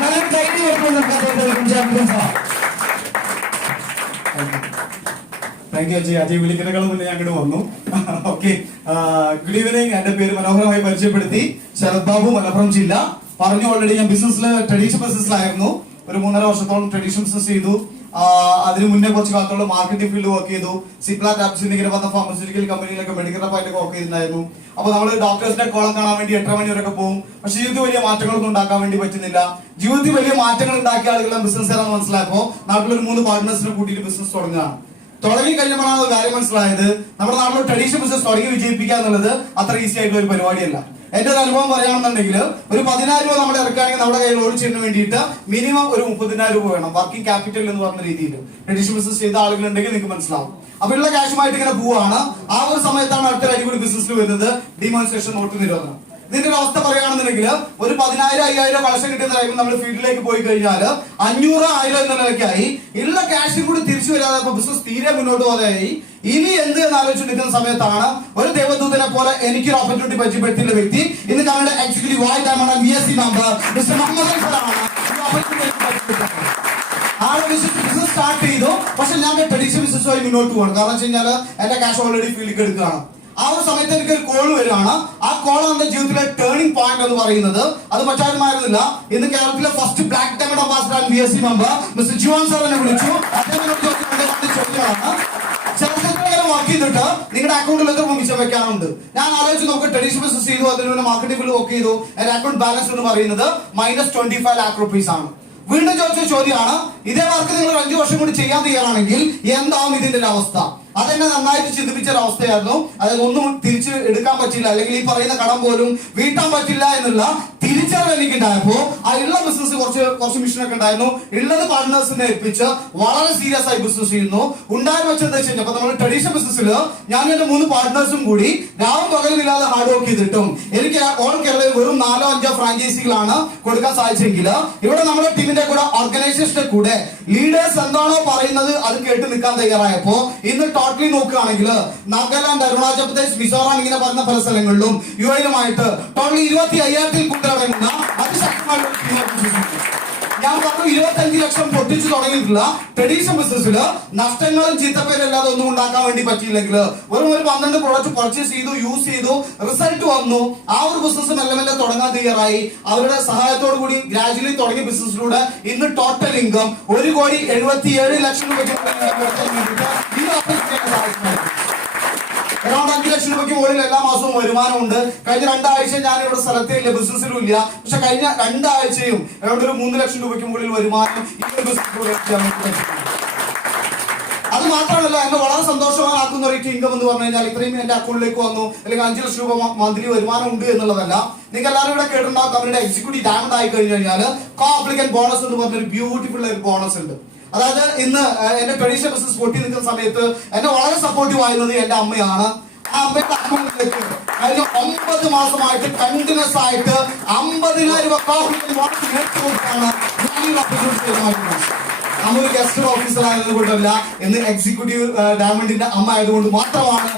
നല്ല കൈഡി വെക്കുന്നു അദ്ദേഹത്തെ champions thank you Ajay Ajay വിളിക്കുന്നതിനേക്കാൾ മുന്നേ ഞാൻ ഇങ്ങോട്ട് വന്നു. ഓക്കെ ഗുഡ് ഈവനിങ് എന്റെ പേര് മനോഹരമായി പരിചയപ്പെടുത്തി. ശരത് ബാബു മലപ്പുറം ജില്ല. പറഞ്ഞു ഓൾറെഡി ഞാൻ ബിസിനസ്സിൽ ട്രഡീഷണൽ ബിസിനസ്സിലായിരുന്നു ഒരു മൂന്നര വർഷത്തോളം ട്രഡീഷണൽ ബിസിനസ് ചെയ്തു. അതിന് മുന്നേ കുറച്ച് കാലത്തോളം മാർക്കറ്റിംഗ് ഫീൽഡ് വർക്ക് ചെയ്തു. സിപ്ല ടാപ്സ് ഇങ്ങനെ വന്ന ഫാർമസ്യൂട്ടിക്കൽ കമ്പനിയിലൊക്കെ മെഡിക്കൽ റപ്പായിട്ടൊക്കെ വർക്ക് ചെയ്തിട്ടുണ്ടായിരുന്നു. അപ്പൊ നമ്മൾ ഡോക്ടേഴ്സിന്റെ കോളം കാണാൻ വേണ്ടി എട്ടര മണി വരെയൊക്കെ പോകും. പക്ഷെ ജീവിതത്തിൽ വലിയ മാറ്റങ്ങളൊന്നും ഉണ്ടാക്കാൻ വേണ്ടി പറ്റുന്നില്ല. ജീവിതത്തിൽ വലിയ മാറ്റങ്ങൾ ഉണ്ടാക്കിയ ആളുകളെ ബിസിനസ് ആണെന്ന് മനസ്സിലാക്കോ നാട്ടിലൊരു മൂന്ന് പാർട്ട്നേഴ്സിനെ കൂട്ടിയിട്ട് ബിസിനസ് തുടങ്ങുകയാണ്. തുടങ്ങി കഴിഞ്ഞപ്പോഴാണ് കാര്യം മനസ്സിലായത് നമ്മുടെ നാട്ടിൽ ട്രഡീഷണൽ ബിസിനസ് തുടങ്ങി വിജയിപ്പിക്കുക എന്നുള്ളത് അത്ര ഈസി ആയിട്ടുള്ള ഒരു പരിപാടിയല്ല. എന്റെ ഒരു അനുഭവം പറയുകയാണെന്നുണ്ടെങ്കിൽ ഒരു പതിനായിരം രൂപ നമ്മൾ ഇറക്കുകയാണെങ്കിൽ നമ്മുടെ കയ്യിൽ ഓടിച്ചതിന് വേണ്ടിയിട്ട് മിനിമം ഒരു മുപ്പതിനായിരം രൂപ വേണം. വർക്കിംഗ് ക്യാപിറ്റൽ എന്ന് പറഞ്ഞ രീതിയിൽ ട്രഡീഷണൽ ബിസിനസ് ചെയ്ത ആളുകളുണ്ടെങ്കിൽ നിങ്ങൾക്ക് മനസ്സിലാവും. അപ്പൊ ഉള്ള ക്യാഷുമായിട്ട് ഇങ്ങനെ പോവാണ്. ആ ഒരു സമയത്താണ് അടുത്ത അടിപൊളി ബിസിനസ്സിൽ വരുന്നത്. ഡിമോൺസ്ട്രേഷൻ നോട്ട് നിരോധനം. ഇതിന്റെ അവസ്ഥ പറയുകയാണെന്നുണ്ടെങ്കിൽ ഒരു പതിനായിരം അയ്യായിരം കളക്ഷൻ കിട്ടുന്ന ടൈമിൽ നമ്മൾ ഫീൽഡിലേക്ക് പോയി കഴിഞ്ഞാൽ അഞ്ഞൂറ് ആയിരം എന്ന നിലയ്ക്കായി ഉള്ള ക്യാഷും കൂടി തിരിച്ചു വരാതെ ബിസിനസ് തീരെ മുന്നോട്ട് പോകാതെയായി. ഇനി എന്ത് എന്ന് ആലോചിച്ചിരിക്കുന്ന സമയത്താണ് ഒരു ദേവദൂതനെ പോലെ എനിക്ക് ഒരു ഓപ്പർച്യൂണിറ്റി പരിചയപ്പെടുത്തിയ വ്യക്തി ഇന്ന് ഞങ്ങളുടെ എക്സിക്യൂട്ടീവ് ആയിട്ടാണ് B S C number mister business start ചെയ്തു. പക്ഷെ ഞാൻ ട്രഡീഷണൽ ബിസിനസ്സുമായി മുന്നോട്ട് പോകണം കാരണം വെച്ച് കഴിഞ്ഞാൽ എന്റെ ക്യാഷ് ഓൾറെഡി ഫീൽഡിൽ എടുക്കുകയാണ്. ആ ഒരു സമയത്ത് എനിക്ക് ഒരു കോൾ വരികയാണ്. ആ കോൾ എന്റെ ജീവിതത്തിലെ ടേണിംഗ് പോയിന്റ് എന്ന് പറയുന്നത്? അത് മറ്റാരുമായിരുന്നില്ല. ഇന്ന് കേരളത്തിലെ first black diamond ambassador B S C member mister Juan sir എന്നെ വിളിച്ചു. അദ്ദേഹം എന്നോട് ചോദിച്ചു, "എന്റെ വണ്ടി ചോദ്യമാണ് വർക്ക് ചെയ്തിട്ട് നിങ്ങളുടെ അക്കൗണ്ടിലൊക്കെ എത്ര വെക്കാറുണ്ട്. ഞാൻ ആലോചിച്ച് നോക്കി ട്രഡീഷണൽ ബിസിനസ് ചെയ്തു അതിന് മാർക്കറ്റിംഗ് ബിൽ വർക്ക് ചെയ്തു. എന്റെ അക്കൗണ്ട് ബാലൻസ് എന്ന് പറയുന്നത് minus twenty five lakh rupees ആണ്. വീണ്ടും ചോദിച്ച ചോദ്യമാണ് ഇതേ വർക്ക് നിങ്ങൾ അഞ്ചു വർഷം കൂടി ചെയ്യാൻ തയ്യാറാണെങ്കിൽ എന്താവും ഇതിന്റെ അവസ്ഥ? അതെന്നെ നന്നായിട്ട് ചിന്തിപ്പിച്ച അവസ്ഥയായിരുന്നു അതായത് ഒന്നും തിരിച്ച് എടുക്കാൻ പറ്റില്ല. അല്ലെങ്കിൽ ഈ പറയുന്ന കടം പോലും വീട്ടാൻ പറ്റില്ല എന്നുള്ള തിരിച്ചറിവ് എനിക്ക് ഉണ്ടായപ്പോ ആ ഉള്ള ബിസിനസ് കുറച്ച് കുറച്ച് മിഷനൊക്കെ ഉണ്ടായിരുന്നു. ഉള്ളത് പാർട്ട്നേഴ്സിനെ ഏൽപ്പിച്ച് വളരെ സീരിയസ് ആയി ബിസിനസ് ചെയ്യുന്നു. ഉണ്ടായിരുന്ന വെച്ചാൽ എന്താ വെച്ചാൽ അപ്പൊ നമ്മൾ ട്രഡീഷണൽ ബിസിനസ്സിൽ ഞാൻ എന്റെ മൂന്ന് പാർട്ട്നേഴ്സും കൂടി രാവും പകലുമില്ലാതെ ഹാർഡ് വർക്ക് ചെയ്തിട്ടും എനിക്ക് ഓൾ കേരളയിൽ വെറും നാലോ അഞ്ചോ ഫ്രാഞ്ചൈസികളാണ് കൊടുക്കാൻ സാധിച്ചെങ്കിൽ ഇവിടെ നമ്മുടെ ടീമിന്റെ കൂടെ ഓർഗനൈസേഷന്റെ കൂടെ ലീഡേഴ്സ് എന്താണോ പറയുന്നത് അത് കേട്ട് നിൽക്കാൻ തയ്യാറായപ്പോ ഇന്ന് ടോട്ടലി നോക്കുകയാണെങ്കിൽ നാഗാലാൻഡ് അരുണാചൽ പ്രദേശ് മിസോറാം ഇങ്ങനെ പറഞ്ഞ പല സ്ഥലങ്ങളിലും യു എയിലുമായിട്ട് ടോട്ടലി ഇരുപത്തി അയ്യായിരത്തിൽ കൂടുതലടങ്ങുന്ന അതിശക്തമായിട്ടുള്ള team organization. ഞാൻ പറഞ്ഞു ഇരുപത്തഞ്ച് ലക്ഷം പൊട്ടിച്ചു തുടങ്ങിയിട്ടുള്ള ട്രഡീഷണൽ ബിസിനസ്സിൽ നഷ്ടങ്ങളും ചീത്തപ്പേരല്ലാതെ ഒന്നും ഉണ്ടാക്കാൻ വേണ്ടി പറ്റിയില്ലെങ്കിൽ വെറും ഒരു പന്ത്രണ്ട് പ്രൊഡക്റ്റ് പർച്ചേസ് ചെയ്തു യൂസ് ചെയ്തു റിസൾട്ട് വന്നു. ആ ഒരു ബിസിനസ് മെല്ലെ മെല്ലെ തുടങ്ങാൻ തയ്യാറായി. അവരുടെ സഹായത്തോടു കൂടി ഗ്രാജുവലി തുടങ്ങിയ ബിസിനസ്സിലൂടെ ഇന്ന് ടോട്ടൽ ഇൻകം ഒരു കോടി എഴുപത്തിയേഴ് ലക്ഷം രൂപ ഈ ഓഫീസിലേക്ക് അറൗണ്ട് അഞ്ചു ലക്ഷം രൂപയ്ക്ക് മുകളിൽ എല്ലാ മാസവും വരുമാനമുണ്ട്. കഴിഞ്ഞ രണ്ടാഴ്ച ഞാൻ ഇവിടെ സ്ഥലത്തില്ല ബിസിനസ്സിലും ഇല്ല. പക്ഷെ കഴിഞ്ഞ രണ്ടാഴ്ചയും അറൗണ്ട് ഒരു മൂന്ന് ലക്ഷം രൂപയ്ക്ക് മുകളിൽ വരുമാനം ഈ പറ്റി. അത് മാത്രമല്ല എന്നെ വളരെ സന്തോഷവാനാക്കുന്ന ഒരു ഇൻകം എന്ന് പറഞ്ഞു കഴിഞ്ഞാൽ ഇത്രയും എന്റെ അക്കൗണ്ടിലേക്ക് വന്നു. അല്ലെങ്കിൽ അഞ്ചു ലക്ഷം രൂപ മന്ത്ലി വരുമാനം ഉണ്ട് എന്നുള്ളതല്ല. നിങ്ങൾ എല്ലാവരും ഇവിടെ കേട്ടിട്ടുണ്ടാവും അവരുടെ എക്സിക്യൂട്ടീവ് ഡാമഡ് ആയി കഴിഞ്ഞു കഴിഞ്ഞാൽ കോ ആപ്ലിക്കൻ ബോണസ് എന്ന് പറഞ്ഞൊരു ബ്യൂട്ടിഫുൾ ഒരു ബോണസ് ഉണ്ട്. അതായത് ഇന്ന് എന്റെ ട്രഡീഷണൽ ബിസിനസ് പൊട്ടി നിൽക്കുന്ന സമയത്ത് എന്നെ വളരെ സപ്പോർട്ടീവ് ആയിരുന്നത് എന്റെ അമ്മയാണ് ആ അമ്മയുടെ അക്കൗണ്ടിലേക്ക് കഴിഞ്ഞ ഒമ്പത് മാസമായിട്ട് കണ്ടിന്യൂസ് ആയിട്ട് അമ്പതിനായിരം കൊടുത്താണ്. അമ്മ ഒരു ഗസ്റ്റ് ഓഫീസർ ആയതുകൊണ്ടല്ല എന്ന് എക്സിക്യൂട്ടീവ് ഡയമണ്ടിന്റെ അമ്മ ആയതുകൊണ്ട് മാത്രമാണ്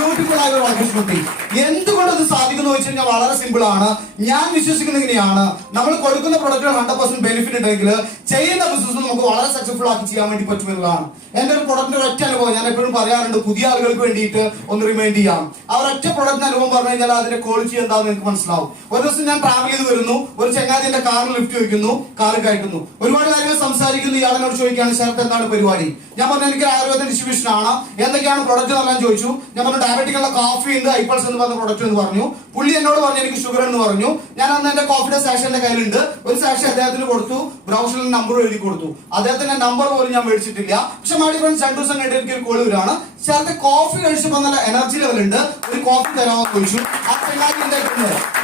ബ്യൂട്ടിഫുൾ ആയ ഒരു ഓപ്പർച്യൂണിറ്റി എന്തുകൊണ്ട് അത് സാധിക്കുന്നു വെച്ച് കഴിഞ്ഞാൽ വളരെ സിമ്പിൾ ആണ്. ഞാൻ വിശ്വസിക്കുന്നത് ഇങ്ങനെയാണ്. നമ്മൾ കൊടുക്കുന്ന പ്രൊഡക്റ്റ് ഹൺഡ്രഡ് പെർസെന്റ് ബെനിഫിറ്റ് ഉണ്ടെങ്കിൽ ചെയ്യുന്ന ബിസിനസ് നമുക്ക് വളരെ സക്സസ്ഫുൾ ആക്കി ചെയ്യാൻ വേണ്ടി പറ്റുമെന്നുള്ളതാണ് എന്റെ ഒരു പ്രൊഡക്റ്റിന്റെ ഒറ്റ അനുഭവം ഞാൻ എപ്പോഴും പറയാറുണ്ട്. പുതിയ ആളുകൾക്ക് വേണ്ടിയിട്ട് ഒന്ന് റിമൈൻഡ് ചെയ്യാം. അവർ ഒറ്റ പ്രൊഡക്റ്റിന്റെ അനുഭവം പറഞ്ഞു കഴിഞ്ഞാൽ അതിന്റെ ക്വാളിറ്റി എന്താണെന്ന് നിങ്ങൾക്ക് മനസ്സിലാവും. ഒരു ദിവസം ഞാൻ ട്രാവൽ ചെയ്ത് വരുന്നു. ഒരു ചങ്ങാതി എന്റെ കാറിൽ ലിഫ്റ്റ് വയ്ക്കുന്നു കാറിൽ കയറ്റുന്നു. ഒരുപാട് കാര്യങ്ങൾ സംസാരിക്കുന്നു. ഇയാളെന്നോട് ചോദിക്കുകയാണ് ശരത്ത് എന്താണ് പരിപാടി? ഞാൻ പറഞ്ഞു എനിക്ക് ആയുർവേദ ഡിസ്ട്രിബ്യൂഷൻ ആണ്. എന്തൊക്കെയാണ് പ്രൊഡക്റ്റ് എന്നെല്ലാം ചോദിച്ചു. ഞാൻ പറഞ്ഞു ഡയബറ്റിക് ഉള്ള കോഫി ഉണ്ട് ഐപ്പൾസ് എന്ന് പറഞ്ഞ പ്രൊഡക്റ്റ് എന്ന് പറഞ്ഞു. പുള്ളി എന്നോട് പറഞ്ഞു എനിക്ക് ഷുഗർ എന്ന് പറഞ്ഞു. ഞാൻ അന്ന് എന്റെ കോഫിയുടെ സാക്ഷൻ എന്റെ കയ്യിലുണ്ട്. ഒരു സാക്ഷൻ അദ്ദേഹത്തിന് കൊടുത്തു. ബ്രൗഷറിൽ നമ്പർ എഴുതി കൊടുത്തു. അദ്ദേഹത്തിന്റെ നമ്പർ പോലും ഞാൻ മേടിച്ചിട്ടില്ല. പക്ഷെ മാഡി ഫ്രണ്ട്സ് രണ്ടു ദിവസം കഴിഞ്ഞിട്ട് എനിക്ക് ഒരു കോൾ വരാണ് ചേർത്ത് കോഫി കഴിച്ചപ്പോ നല്ല എനർജി ലെവൽ ഉണ്ട്. ഒരു കോഫി തരാമോ ചോദിച്ചു. ആ ചങ്ങാതി എന്റെ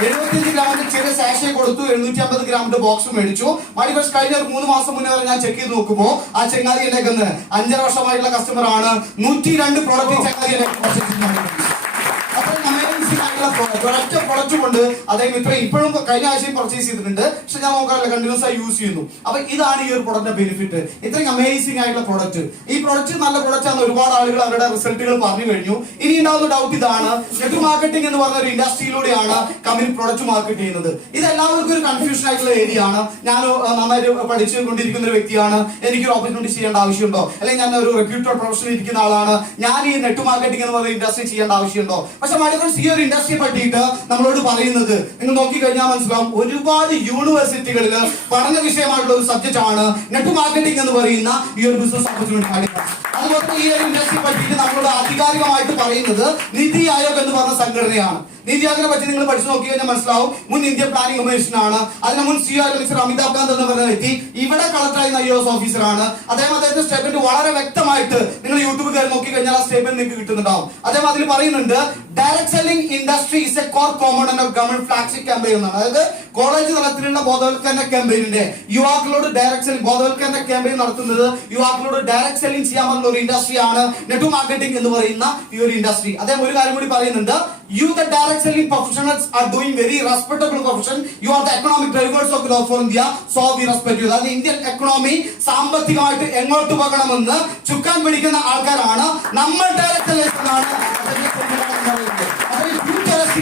എഴുപത്തിയഞ്ച് ഗ്രാമിന്റെ ചെറിയ സാഷയെ കൊടുത്തു. എഴുന്നൂറ്റി അമ്പത് ഗ്രാമിന്റെ ബോക്സ് മേടിച്ചു. മാഡി ഫ്രണ്ട്സ് കഴിഞ്ഞ ഒരു മൂന്ന് മാസം മുന്നേ ഞാൻ ചെക്ക് ചെയ്ത് നോക്കുമ്പോൾ ആ ചെങ്ങാതി എന്നെ അഞ്ചര വർഷമായിട്ടുള്ള കസ്റ്റമർ ആണ്. നൂറ്റി രണ്ട് പ്രോഡക്റ്റ് ചെങ്ങാതി എന്നെ ഒരൊറ്റ പ്രൊഡക്റ്റും ഉണ്ട്. അദ്ദേഹം ഇപ്പൊ ഇപ്പോഴും കഴിഞ്ഞ ആഴ്ചയും പർച്ചേസ് ചെയ്തിട്ടുണ്ട്. പക്ഷെ ഞാൻ നോക്കാറില്ല കണ്ടിന്യൂസ് ആയി യൂസ് ചെയ്യുന്നു. അപ്പൊ ഇതാണ് ഈ ഒരു പ്രൊഡക്റ്റിന്റെ ബെനിഫിറ്റ് ഇത്രയും അമേസിംഗ് ആയിട്ടുള്ള പ്രൊഡക്റ്റ് ഈ പ്രൊഡക്റ്റ് നല്ല പ്രൊഡക്റ്റ് ആണ് ഒരുപാട് ആളുകൾ അവരുടെ റിസൾട്ടുകൾ പറഞ്ഞു കഴിഞ്ഞു. ഇനി ഉണ്ടാവുന്ന ഡൗട്ട് ഇതാണ്. നെറ്റ് മാർക്കറ്റിംഗ് എന്ന് പറഞ്ഞ ഒരു ഇൻഡസ്ട്രിയിലൂടെയാണ് കമ്പനി പ്രൊഡക്റ്റ് മാർക്കറ്റ് ചെയ്യുന്നത്. ഇത് എല്ലാവർക്കും ഒരു കൺഫ്യൂഷൻ ആയിട്ടുള്ള ഏരിയ ആണ്. ഞാൻ നന്നായിട്ട് പഠിച്ചു കൊണ്ടിരിക്കുന്ന ഒരു വ്യക്തിയാണ്. എനിക്കൊരു ഓപ്പർച്യൂണിറ്റി ചെയ്യേണ്ട ആവശ്യമുണ്ടോ? അല്ലെങ്കിൽ ഞാൻ ഒരു റെപ്യൂട്ടഡ് പ്രൊഫഷനിൽ ഇരിക്കുന്ന ആളാണ്. ഞാൻ ഈ നെറ്റ് മാർക്കറ്റിംഗ് എന്ന് പറയുന്ന ഇൻഡസ്ട്രി ചെയ്യേണ്ട ആവശ്യമുണ്ടോ? പക്ഷെ മഴ ഈ ഒരു ഇൻഡസ്ട്രിയെ പറ്റിയിട്ട് നമ്മളോട് പറയുന്നത്. നിങ്ങൾ നോക്കി കഴിഞ്ഞാൽ മനസ്സിലാവും ഒരുപാട് യൂണിവേഴ്സിറ്റികളിൽ പഠന വിഷയമായിട്ടുള്ള ഒരു സബ്ജക്റ്റ് ആണ് നെറ്റ് മാർക്കറ്റിംഗ് എന്ന് പറയുന്ന ഈ ഒരു ബിസിനസ് ഓപ്പർച്യൂണിറ്റി അതുപോലെ ഈ ഒരു ഇൻഡസ്ട്രി പറ്റിയിട്ട് നമ്മളോട് ആധികാരികമായിട്ട് പറയുന്നത് നിതി ആയോഗ് എന്ന് പറഞ്ഞ സംഘടനയാണ്. നീതി ആയോഗിനെ പറ്റി നിങ്ങൾ പഠിച്ചു നോക്കി കഴിഞ്ഞാൽ മനസ്സിലാവും. മുൻ ഇന്ത്യ പ്ലാനിംഗ് കമ്മീഷൻ ആണ്. അതിന് മുൻ C R minister Amitabh Kant എന്ന് പറഞ്ഞ വ്യക്തി ഇവിടെ കളക്ടറായിരുന്ന ഐ എസ് ഓഫീസറാണ് അദ്ദേഹം അദ്ദേഹത്തിന്റെ സ്റ്റേറ്റ്മെന്റ് വളരെ വ്യക്തമായിട്ട് നിങ്ങൾ യൂട്യൂബ് കയറി നോക്കി കഴിഞ്ഞാൽ ആ സ്റ്റേറ്റ്മെന്റ് നിങ്ങൾക്ക് കിട്ടുന്നുണ്ടാവും. അദ്ദേഹം അതിൽ പറയുന്നുണ്ട് direct selling industry is a core കോമണൻ of government flagship campaign എന്നാണ്. അതായത് കോളേജ് തലത്തിലുള്ള ബോധവൽക്കരണ ക്യാമ്പയിനിന്റെ യുവാക്കളോട് ഡയറക്ട് സെല്ലിംഗ് ബോധവൽക്കരണ ക്യാമ്പയിൻ നടത്തുന്നത് യുവാക്കളോട് ഡയറക്ട് സെല്ലിംഗ് ചെയ്യാമെന്നുള്ള ഒരു ഇൻഡസ്ട്രിയാണ് നെറ്റ് മാർക്കറ്റിംഗ് എന്ന് പറയുന്ന ഈ ഒരു ഇൻഡസ്ട്രി അദ്ദേഹം ഒരു കാര്യം കൂടി പറയുന്നുണ്ട് the direct selling professionals are doing very respectable profession you are the economic drivers of growth for India so we respect you അതായത് ഇന്ത്യൻ എക്കണോമി സാമ്പത്തികമായിട്ട് എങ്ങോട്ട് പോകണമെന്ന് ചുക്കാൻ പിടിക്കുന്ന ആൾക്കാരാണ്. നമ്മൾ ഡയറക്ട് ഫ്യൂച്ചറിസ്റ്റിക്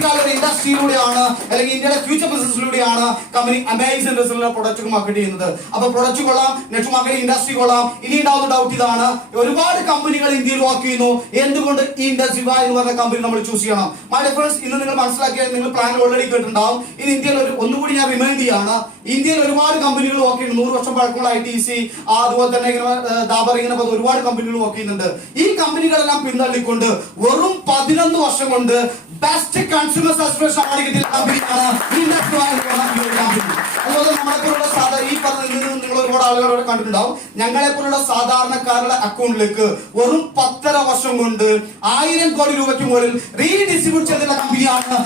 ആയ ഒരു ഇൻഡസ്ട്രിയിലൂടെയാണ് അല്ലെങ്കിൽ ഇന്ത്യയുടെ future ബിസിനസ്സിലൂടെയാണ് company amazing result product market ചെയ്യുന്നത്. അപ്പൊ പ്രൊഡക്റ്റ് കൊള്ളാം നെറ്റ് മാർക്കറ്റ് ഇൻഡസ്ട്രി കൊള്ളാം. ഇനി ഉണ്ടാവുന്ന ഡൗട്ട് ഇതാണ് ഒരുപാട് കമ്പനികൾ ഇന്ത്യയിൽ വർക്ക് ചെയ്യുന്നു. എന്തുകൊണ്ട് ഈ ഇൻഡസ്ട്രി എന്ന് പറഞ്ഞ കമ്പനി നമ്മൾ ചൂസ് ചെയ്യണം? മൈ ഡിഫറൻസ് ഇന്ന് നിങ്ങൾ മനസ്സിലാക്കിയാൽ നിങ്ങൾ പ്ലാൻ ഓൾറെഡി കേട്ടിട്ടുണ്ടാവും. ഇനി ഇന്ത്യയിൽ ഒരു ഒന്നുകൂടി ഞാൻ റിമൈൻഡ് ചെയ്യാണ്. ഇന്ത്യയിൽ ഒരുപാട് കമ്പനികൾ വർക്ക് ചെയ്യുന്നു നൂറ് വർഷം പഴക്കമുള്ള ഐ ടി സി അതുപോലെ തന്നെ ഇങ്ങനെ ദാബർ ഇങ്ങനെ ഒരുപാട് കമ്പനികൾ വർക്ക് ചെയ്യുന്നുണ്ട്. ഈ കമ്പനികളെല്ലാം പിന്തള്ളിക്കൊണ്ട് വെറും പതിനൊന്ന് വർഷം കൊണ്ട് ബെസ്റ്റ് കൺസ്യൂമർ ഈ പറഞ്ഞ നിങ്ങൾ ആളുകളോട് കണ്ടിട്ടുണ്ടാവും. ഞങ്ങളെ പോലുള്ള സാധാരണക്കാരുടെ അക്കൗണ്ടിലേക്ക് വെറും പത്തര വർഷം കൊണ്ട് ആയിരം കോടി രൂപയ്ക്ക് മുകളിൽ റീഡിസ്ട്രിബ്യൂട്ട് ചെയ്തിട്ടുള്ള കമ്പനിയാണ്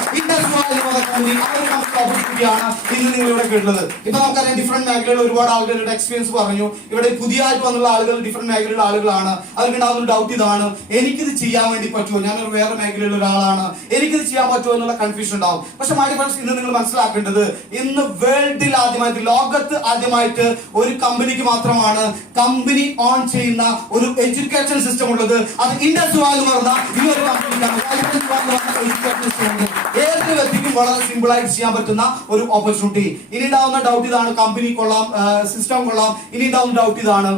ഇന്ന് നിങ്ങൾ ഇവിടെ കേട്ടുള്ളത് ഇപ്പൊ നമുക്കറിയാം ഡിഫറെന്റ് മേഖലകളിൽ ഒരുപാട് ആളുകളുടെ എക്സ്പീരിയൻസ് പറഞ്ഞു ഇവിടെ പുതിയതായിട്ട് വന്നുള്ള ആളുകൾ ഡിഫറെന്റ് മേഖലയിലുള്ള ആളുകളാണ് അവർക്കുണ്ടാകുന്ന ഡൗട്ട് ഇതാണ് എനിക്കിത് ചെയ്യാൻ വേണ്ടി പറ്റുമോ ഞാൻ വേറെ മേഖലയിലുള്ള ഒരാളാണ് എനിക്കിത് ചെയ്യാൻ പറ്റുമോ എന്നുള്ള കൺഫ്യൂഷൻ ഉണ്ടാവും പക്ഷെ മൈ ഫ്രണ്ട്സ് ഇന്ന് നിങ്ങൾ മനസ്സിലാക്കേണ്ടത് ഇന്ന് വേൾഡിൽ ആദ്യമായിട്ട് ലോകത്ത് ആദ്യമായിട്ട് ഒരു കമ്പനിക്ക് മാത്രമാണ് കമ്പനി ഓൺ ചെയ്യുന്ന ഒരു എഡ്യൂക്കേഷൻ സിസ്റ്റം ഉള്ളത് അത് ഇൻഡസ് എന്ന് പറഞ്ഞ ഈ ഒരു കമ്പനിക്കാണ് ഏതൊരു വ്യക്തിക്കും വളരെ സിമ്പിൾ ആയിട്ട് ചെയ്യാൻ പറ്റുന്ന ഒരു ഓപ്പർച്യൂണിറ്റി ഇനി ഉണ്ടാവുന്ന ഡൗട്ട് ഇതാണ് കമ്പനി കൊള്ളാം സിസ്റ്റം കൊള്ളാം. ഇനി ഉണ്ടാവുന്ന ഡൗട്ട് ഇതാണ്.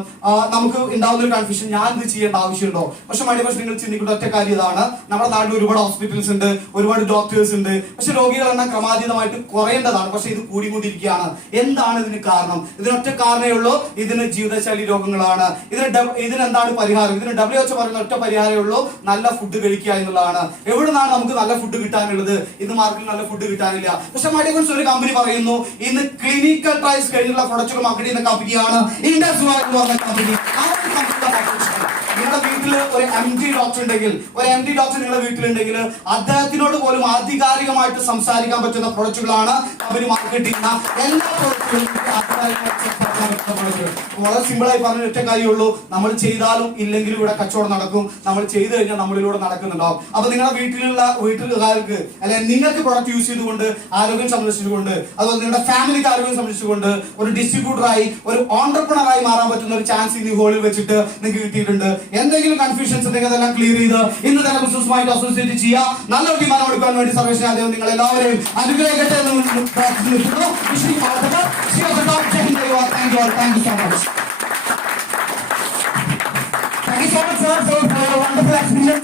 നമുക്ക് ഉണ്ടാവുന്ന ഒരു കൺഫ്യൂഷൻ ഞാൻ ഇത് ചെയ്യേണ്ട ആവശ്യമുണ്ടോ? പക്ഷെ മടി പക്ഷെ നിങ്ങൾ ചിന്തിക്കേണ്ട ഒറ്റ കാര്യം ഇതാണ്. നമ്മുടെ നാട്ടിൽ ഒരുപാട് ഹോസ്പിറ്റൽസ് ഉണ്ട് ഒരുപാട് ഡോക്ടേഴ്സ് ഉണ്ട്. പക്ഷെ രോഗികളുടെ എണ്ണം ക്രമാതീതമായിട്ട് കുറയേണ്ടതാണ്. പക്ഷെ ഇത് കൂടിക്കൊണ്ടിരിക്കുകയാണ്. എന്താണ് ഇതിന് കാരണം? ഇതിനൊറ്റ കാരണമേ ഉള്ളൂ. ഇതിന് ജീവിതശൈലി രോഗങ്ങളാണ്. ഇതിന് എന്താണ് പരിഹാരം? ഇതിന് ഡബ്ല്യു എച്ച് പറയുന്ന ഒറ്റ പരിഹാരമേ ഉള്ളൂ. നല്ല ഫുഡ് കഴിക്കുക എന്നുള്ളതാണ്. എവിടെ നിന്നാണ് നമുക്ക് നല്ല ഫുഡ് കിട്ടാനുള്ളത്. ഇന്ന് മാർക്കറ്റിൽ നല്ല ഫുഡ് കിട്ടാനില്ല. പക്ഷെ മടിയൻസ് ഒരു കമ്പനി പറയുന്നു ഇന്ന് ക്ലിനിക്കൽ ട്രയൽസ് കഴിഞ്ഞുള്ള പ്രൊഡക്റ്റുകൾ മാർക്കറ്റ് ചെയ്യുന്ന കമ്പനിയാണ്. ഇൻഡസ് എന്ന് കമ്പനി ആ വീട്ടിൽ ഒരു എം ഡി ഡോക്ടർ ഉണ്ടെങ്കിൽ ഒരു എം ഡി ഡോക്ടർ നിങ്ങളുടെ വീട്ടിലുണ്ടെങ്കിൽ അദ്ദേഹത്തിനോട് പോലും ആധികാരികമായിട്ട് സംസാരിക്കാൻ പറ്റുന്ന പ്രൊഡക്റ്റുകളാണ് കമ്പനി മാർക്കറ്റ് ചെയ്യുന്ന എല്ലാ പ്രൊഡക്റ്റുകളും വളരെ സിമ്പിളായി പറഞ്ഞ ഒറ്റ കാര്യമുള്ളൂ. നമ്മൾ ചെയ്താലും ഇല്ലെങ്കിലും ഇവിടെ കച്ചവടം നടക്കും. നമ്മൾ ചെയ്തു കഴിഞ്ഞാൽ നമ്മളിലൂടെ നടക്കുന്നുണ്ടാവും. അപ്പൊ നിങ്ങളുടെ വീട്ടിലുള്ള വീട്ടിലുകാർക്ക് അല്ലെങ്കിൽ നിങ്ങൾക്ക് പ്രൊഡക്റ്റ് യൂസ് ചെയ്തുകൊണ്ട് ആരോഗ്യം സംരക്ഷിച്ചുകൊണ്ട് അതുപോലെ നിങ്ങളുടെ ഫാമിലിക്ക് ആരോഗ്യം സംരക്ഷിച്ചുകൊണ്ട് ഒരു ഡിസ്ട്രിബ്യൂട്ടറായി ഒരു ഓണ്ടർപ്രണറായി മാറാൻ പറ്റുന്ന ഒരു ചാൻസ് ഇനി ഹോളിൽ വെച്ചിട്ട് നിങ്ങൾക്ക് കിട്ടിയിട്ടുണ്ട്. എന്തെങ്കിലും കൺഫ്യൂഷൻസ് ഉണ്ടെങ്കിൽ അതെല്ലാം ക്ലിയർ ചെയ്ത് ഇന്ന് തന്നെ ബിസിനസ്സുമായിട്ട് അസോസിയേറ്റ് ചെയ്യുക നല്ലൊരു തീരുമാനം എടുക്കാൻ വേണ്ടി സർവേഷൻ അദ്ദേഹം നിങ്ങൾ എല്ലാവരെയും അനുഗ്രഹിക്കട്ടെ എന്ന് പ്രാർത്ഥിക്കുന്നു the top. Thank you. So much.